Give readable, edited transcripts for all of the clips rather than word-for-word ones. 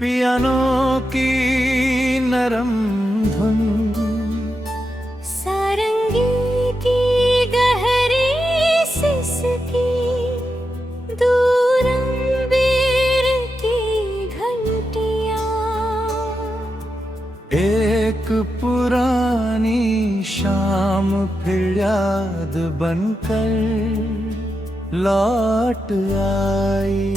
Piano की नरम धुन, सारंगी की गहरी सिसकी, दूर अंबेर की घंटियां, एक पुरानी शाम फिर याद बनकर लौट आई।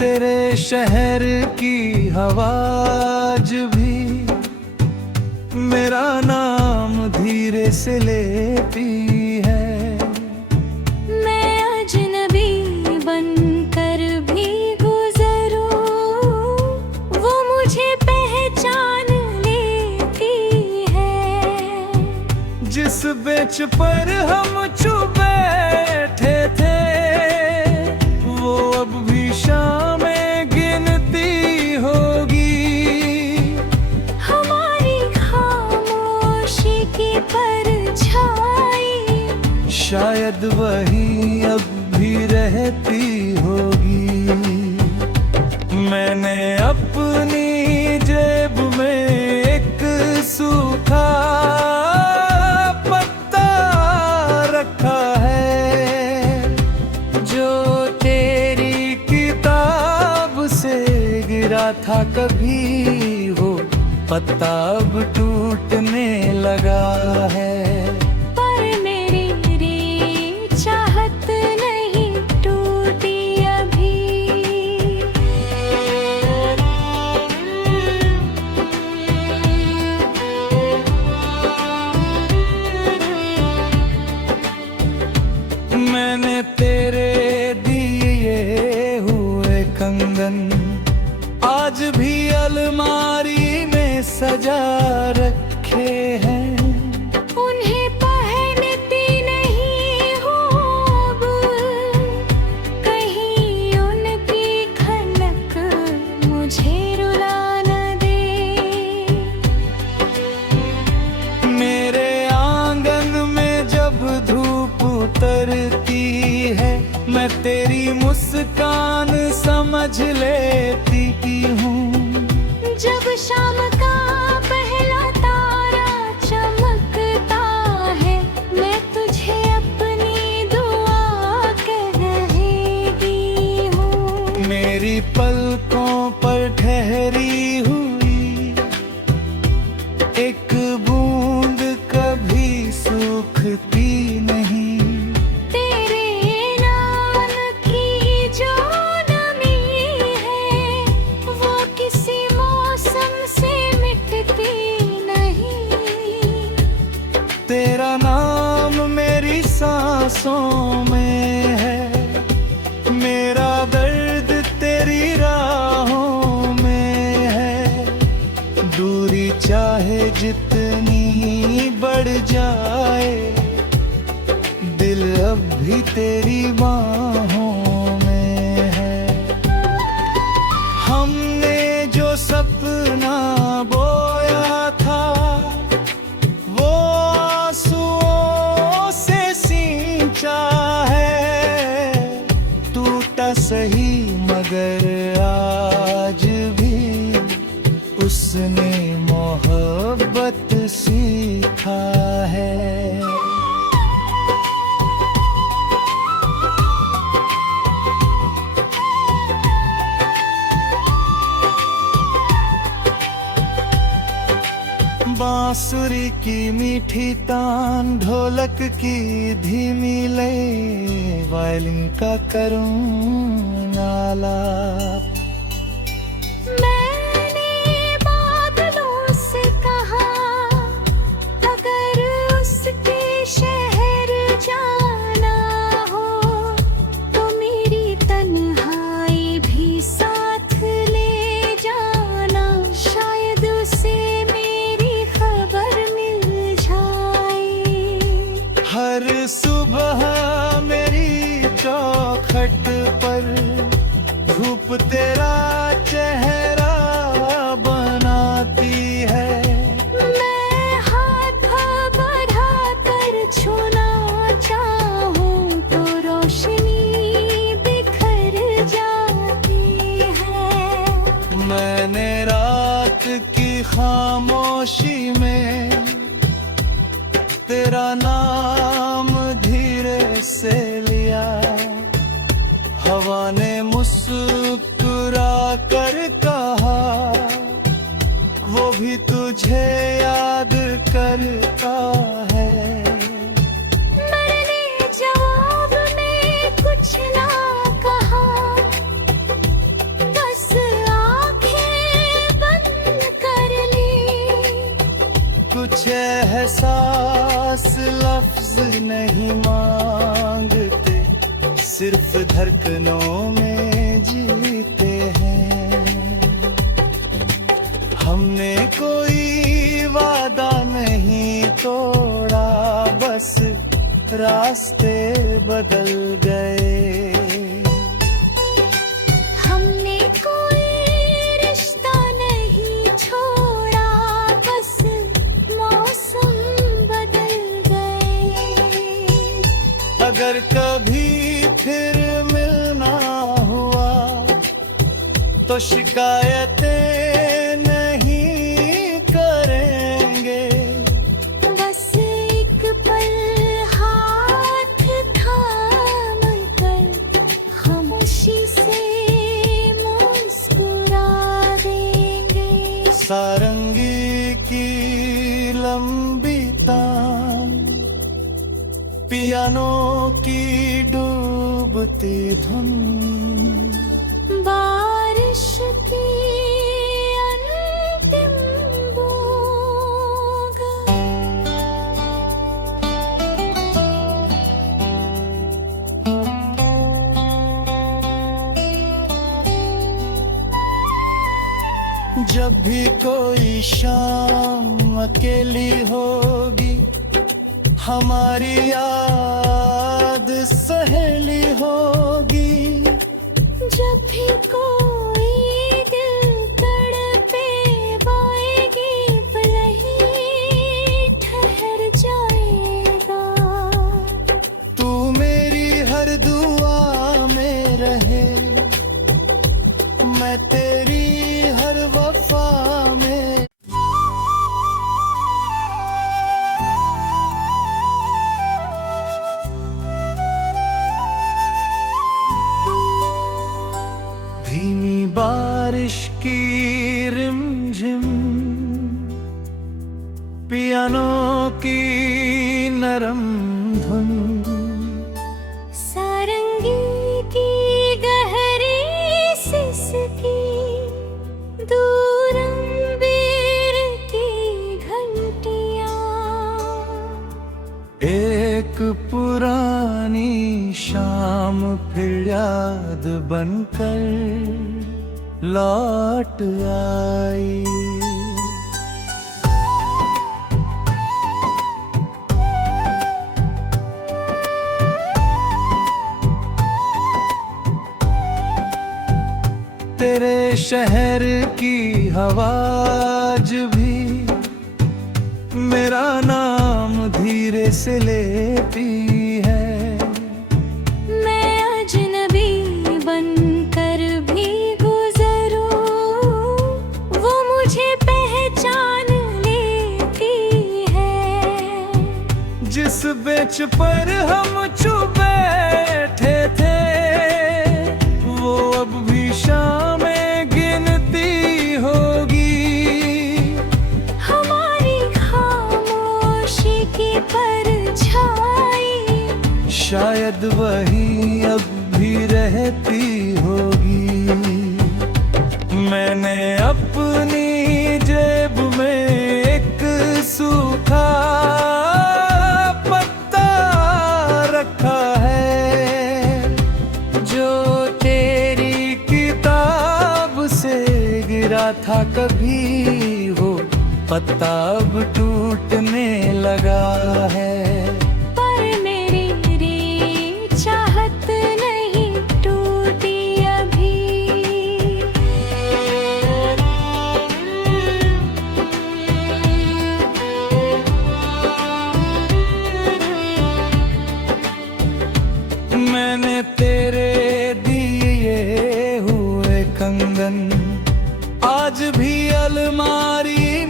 तेरे शहर की आवाज भी मेरा नाम धीरे से लेती है। मैं अजनबी बनकर भी गुजरूं, वो मुझे पहचान लेती है। जिस बेंच पर हम चुप बैठे थे, वो अब भी शामें गिनती होगी। हमारी खामोशी की परछाई शायद वही अब भी रहती होगी। मैंने अपनी जेब में एक सूखा पत्ता रखा है, जो तेरी किताब से गिरा था कभी। वो पत्ता अब टूटने लगा है, पर मेरी चाहत नहीं टूटी अभी। मैंने तेरे दिए हुए कंगन आज भी अलमारी में सजा रखे हैं। उन्हें पहनती नहीं हूँ अब, कहीं उनकी खनक मुझे रुला न दे। मेरे आंगन में जब धूप उतरती है, मैं तेरी मुस्कान समझ लेती हूँ। जब शाम का पहला तारा चमकता है, मैं तुझे अपनी दुआ कह रही हूँ। मेरी पलकों पर ठहरी हुई एक बूंद कभी सूखती नहीं। तेरे नाम की जो नमी है, वो किसी मौसम से मिटती नहीं। तेरा नाम मेरी सांसों में है, मेरा दर्द तेरी राहों में है। दूरी चाहे जितनी बढ़ जाए, दिल अब भी तेरी बाहों में है। हमने जो सपना बोया था, वो आंसुओं से सींचा है। टूटा सही मगर आज भी उसने मोहब्बत सीखा है। बांसुरी की मीठी तान, ढोलक की धीमी लय, वायलिन का करूं आलाप। मैंने बादलों से कहा, अगर उसके शहर जाना हो, तो मेरी तन्हाई भी साथ ले जाना। शायद उसे मेरी खबर मिल जाए। हर सुबह मेरी चौखट पर धूप तेरा खामोशी में तेरा नाम धीरे से लिया। हवा ने मुस्कुरा कर कहा, वो भी तुझे याद करता है। मैंने जवाब में कुछ ना कहा, बस आंखें बंद कर ली। कुछ एहसास लफ्ज नहीं मांगते, सिर्फ धड़कनों में जीते हैं। हमने कोई वादा नहीं तोड़ा, बस रास्ते बदल गए। हमने कोई रिश्ता नहीं छोड़ा, बस मौसम बदल गए। अगर कभी फिर मिलना हुआ तो शिकायतें नहीं करेंगे। बस एक पल हाथ थाम कर खामोशी से मुस्कुरा देंगे। सारंगी की लंबी तान, पियानो की डूबती धुन, बारिश की अंतिम बूंद। जब भी कोई शाम अकेली होगी, हमारी याद सहेली होगी। जब भी कोई दिल तड़पे पाएगी, वहीं ठहर जाएगा। तू मेरी हर दुआ में रहे, मैं तेरी हर वफा में। धीमी बारिश की रिमझिम, पियानो की नरम धुन, सारंगी की गहरी सिसकी, दूर अंबेर की घंटियां। एक पुरानी शाम फिर याद बनकर लौट आई। तेरे शहर की हवाज भी मेरा नाम धीरे से लेती है। मैं अजनबी बनकर भी गुजरूं, वो मुझे पहचान लेती है। जिस बेंच पर हम चुप बैठे थे, वो अब भी शामें गिनती होगी। हमारी खामोशी की परछाई, शायद वही अब भी रहती होगी। मैंने अपनी जेब में एक सूखा पत्ता रखा है, जो तेरी किताब से गिरा था कभी। वो पत्ता अब टूटने लगा है। पर मेरी चाहत नहीं टूटी अभी। मैंने तेरे दिए हुए कंगन आज भी अलमारी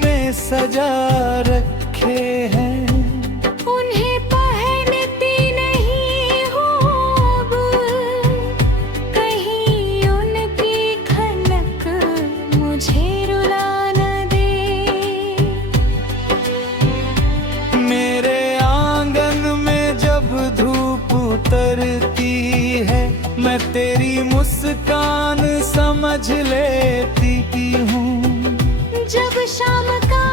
मैं तेरी मुस्कान समझ लेती हूँ। जब शाम का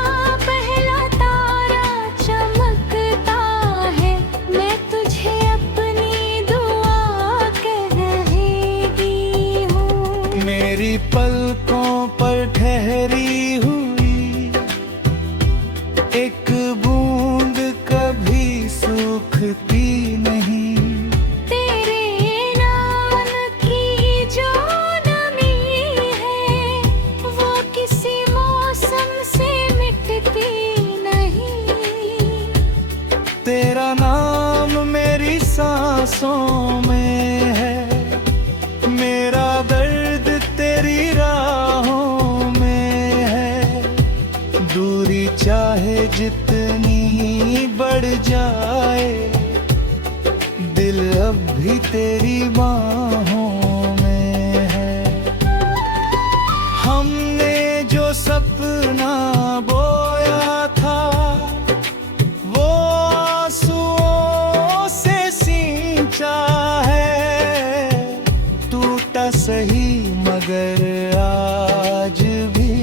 पहला तारा चमकता है, मैं तुझे अपनी दुआ कह रही हूँ। मेरी पलकों पर ठहरी हुई एक बूंद कभी सूखती नहीं। तेरा नाम मेरी सांसों में है, मेरा दर्द तेरी राहों में है। दूरी चाहे जितनी बढ़ जाए, दिल अब भी तेरी बाहों में है। हमने जो सपना बोया था, वो आंसुओं से सींचा है। टूटा सही मगर आज भी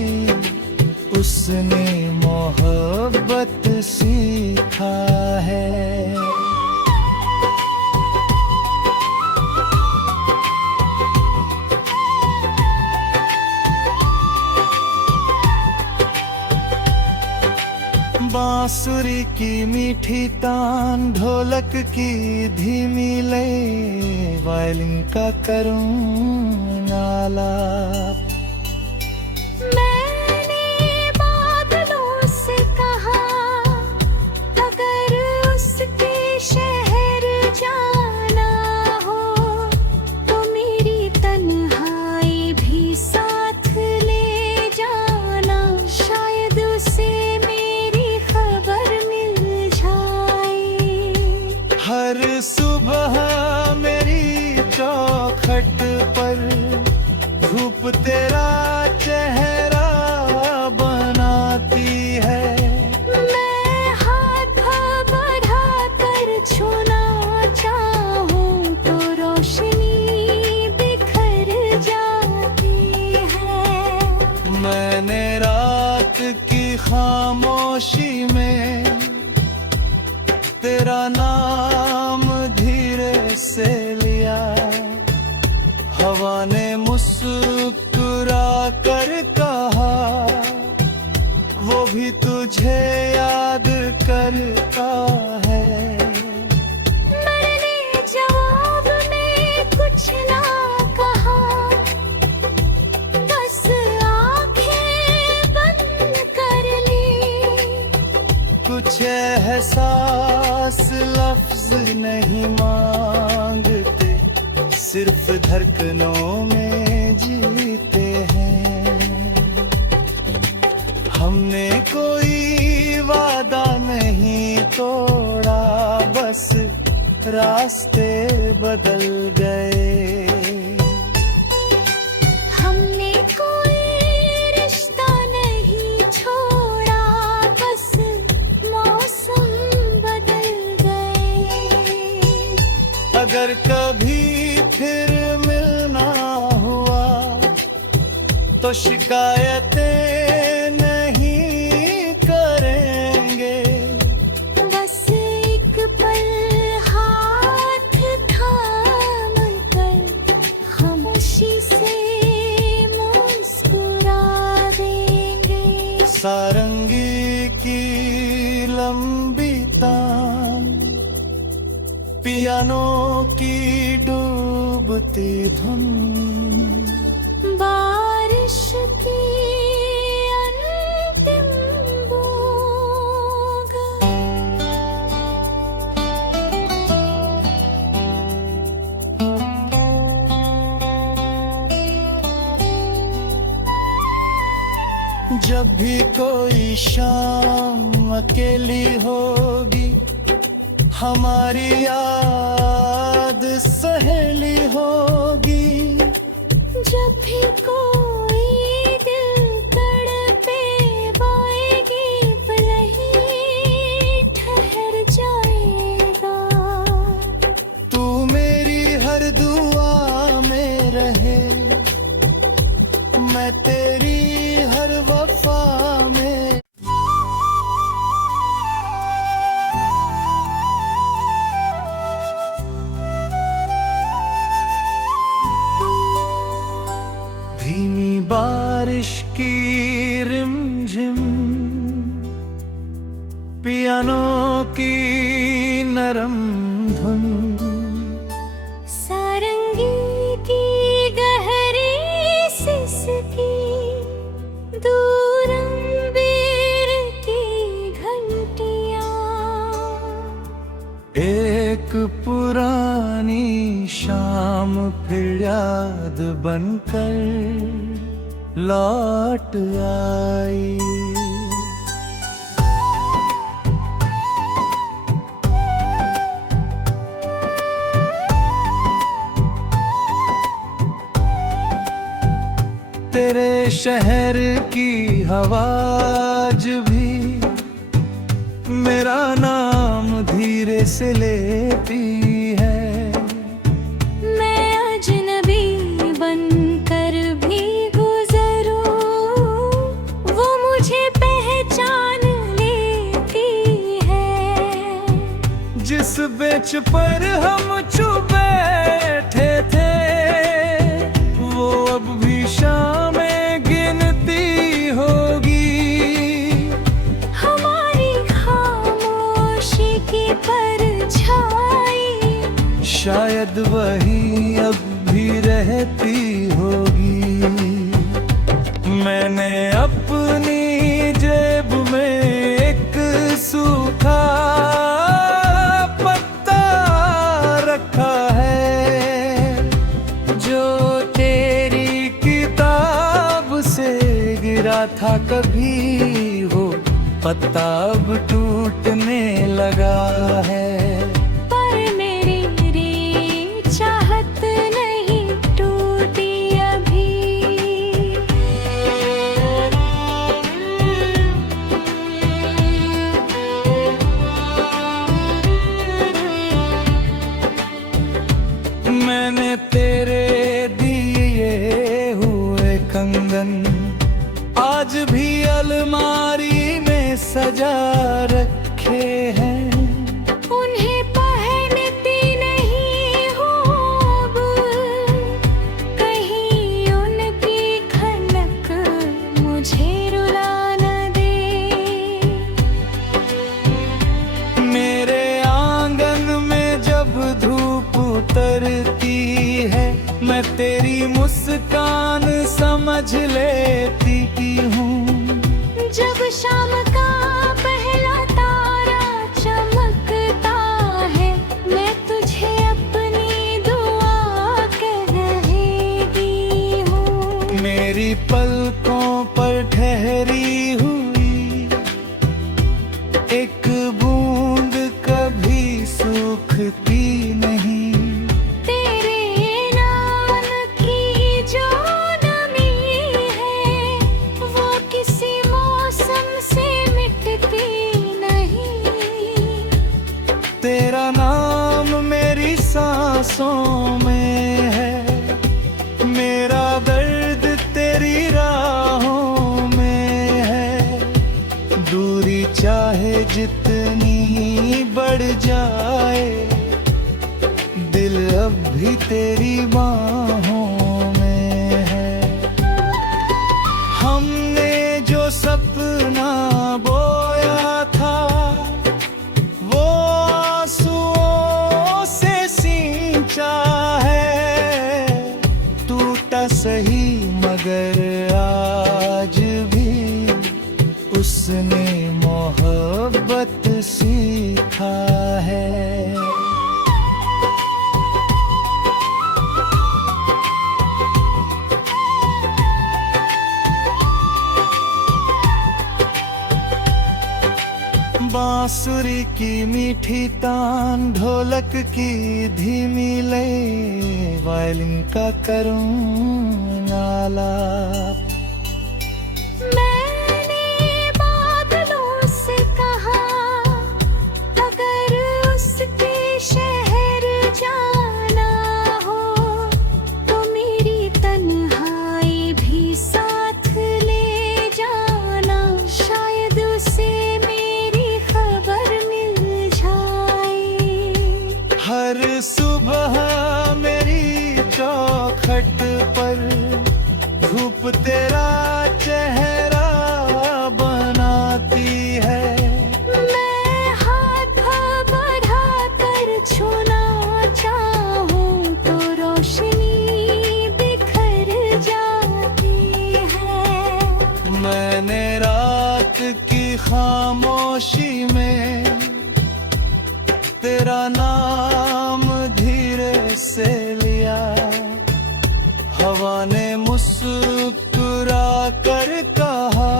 उसने मोहब्बत सीखा है। बांसुरी की मीठी तान, ढोलक की धीमी लय, वायलिन का करूं आलाप। मैंने बादलों से कहा, अगर उसके शहर जाना हो तो मेरी तन्हाई भी साथ ले जाना। शायद उसे हर सुबह मेरी चौखट पर धूप तेरा चेहरा बनाती है। मैं हाथ बढ़ा कर छूना चाहूं तो रोशनी बिखर जाती है। मैंने रात की खामोशी में तेरा नाम धीरे से लिया। हवा ने मुस्कुरा कर कहा, वो भी तुझे याद करता है। मैंने जवाब में कुछ ना कहा, बस आंखें बंद कर ली। कुछ एहसास लफ्ज नहीं मांगते, सिर्फ धड़कनों में जीते हैं। हमने कोई वादा नहीं तोड़ा, बस रास्ते बदल गए। हमने कोई रिश्ता नहीं छोड़ा, बस मौसम बदल गए। अगर कभी फिर मिलना हुआ तो शिकायतें नहीं करेंगे। बस एक पल हाथ थाम कर खामोशी से मुस्कुरा देंगे। सारंगी की लंबी तान, पियानो की डूबती धुन, बारिश की अंतिम बूंद। जब भी कोई शाम अकेली होगी, हमारी याद सहेली होगी। जब भी कोई दिल तड़पे पाएगी, पल ही ठहर जाएगा। तू मेरी हर दुआ की नरम धुन, सारंगी की गहरी सिसकी, दूर अंबेर की घंटियां, एक पुरानी शाम फिर याद बनकर लौट आई। तेरे शहर की हवाज भी मेरा नाम धीरे से लेती है। मैं अजनबी बनकर भी गुजरूं, वो मुझे पहचान लेती है। जिस बेंच पर हम चुप बैठे थे, वो अब भी शामें गिनती होगी। हमारी खामोशी की परछाई शायद वही अब भी रहती होगी। मैंने अपनी जेब में एक सूखा पत्ता रखा है, जो तेरी किताब से गिरा था कभी। वो पत्ता अब टूटने लगा है। पर मेरी चाहत नहीं टूटी अभी। मैंने तेरे दिए हुए कंगन आज भी अलमारी में सजा रखे हैं। उन्हें पहनती नहीं हूँ अब, कहीं उनकी खनक मुझे रुला न दे। मेरे आंगन में जब धूप उतरती है, मैं तेरी मुस्कान समझ लेती हूँ। जब शाम का पहला तारा चमकता है, मैं तुझे अपनी दुआ कह रही हूँ। मेरी पलकों पर ठहरी हुई एक बूंद कभी सूखती नहीं। तेरे नाम की जो नमी है, वो किसी मौसम से मिटती नहीं। तेरा नाम मेरी सांसों में है, मेरा दर्द तेरी राहों में है। दूरी चाहे जितनी बढ़ जाए, दिल अब भी तेरी बाहों में है। हमने जो सपना बोया था, वो आंसुओं से सींचा है। टूटा सही मगर आज भी उसने मोहब्बत सीखा है। बांसुरी की मीठी तान, ढोलक की धीमी लय, वायलिन का करूं आलाप। मैंने बादलों से कहा, अगर उसके शहर जाना हो, तो मेरी तन्हाई भी साथ ले जाना। शायद उसे मेरी खबर मिल जाए। हर सुबह मेरी चौखट पर धूप तेरा खामोशी में तेरा नाम धीरे से लिया। हवा ने मुस्कुरा कर कहा,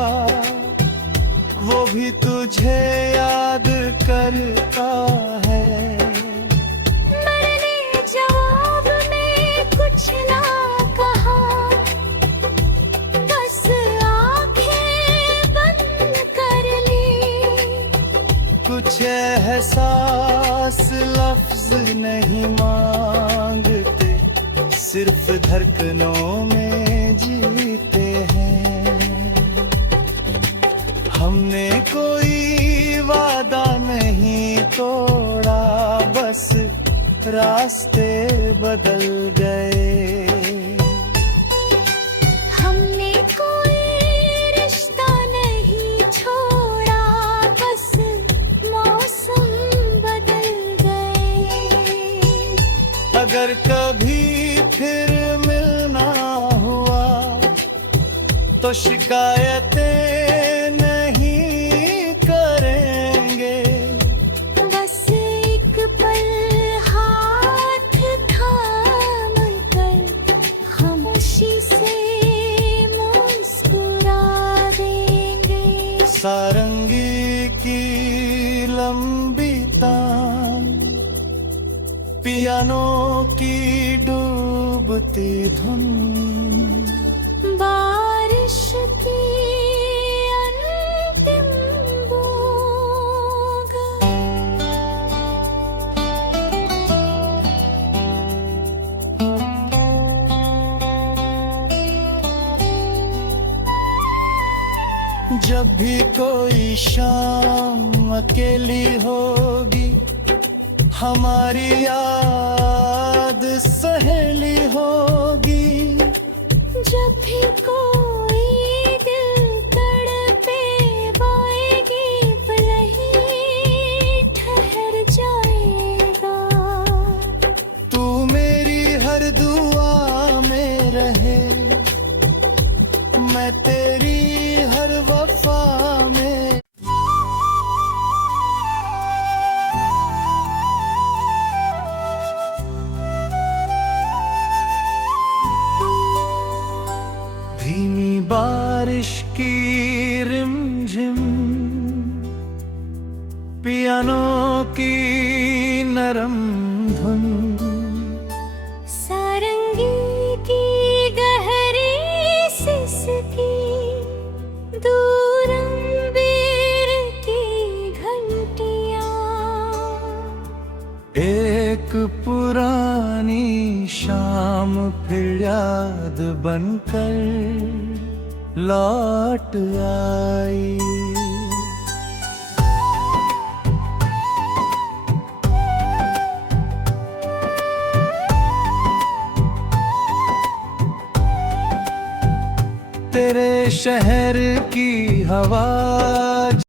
वो भी तुझे याद करता है। मैंने जवाब में कुछ ना कहा, बस आंखें बंद कर ली। कुछ एहसास लफ्ज नहीं मांगते, सिर्फ धड़कनों में जीते हैं। हमने कोई वादा नहीं तोड़ा, बस रास्ते बदल गए। हमने कोई रिश्ता नहीं छोड़ा, बस मौसम बदल गए। अगर कभी फिर मिलना हुआ तो शिकायतें नहीं करेंगे। बस एक पल हाथ थाम कर खामोशी से मुस्कुरा देंगे। सारंगी की लंबी तान, पियानो की डूबती धुन, बारिश की अंतिम बूंद। जब भी कोई शाम अकेली होगी, हमारी याद सहेली होगी। जब भी कोई दिल तड़पे पाएगी, पल ही ठहर जाएगा। तू मेरी हर दुआ में रहे, मैं तेरी हर वफा में। धीमी बारिश की रिमझिम, पियानो की नरम धुन, सारंगी की गहरी सिसकी, दूर अंबेर की घंटियां। एक पुरानी शाम फिर याद बनकर लौट आई। तेरे शहर की हवा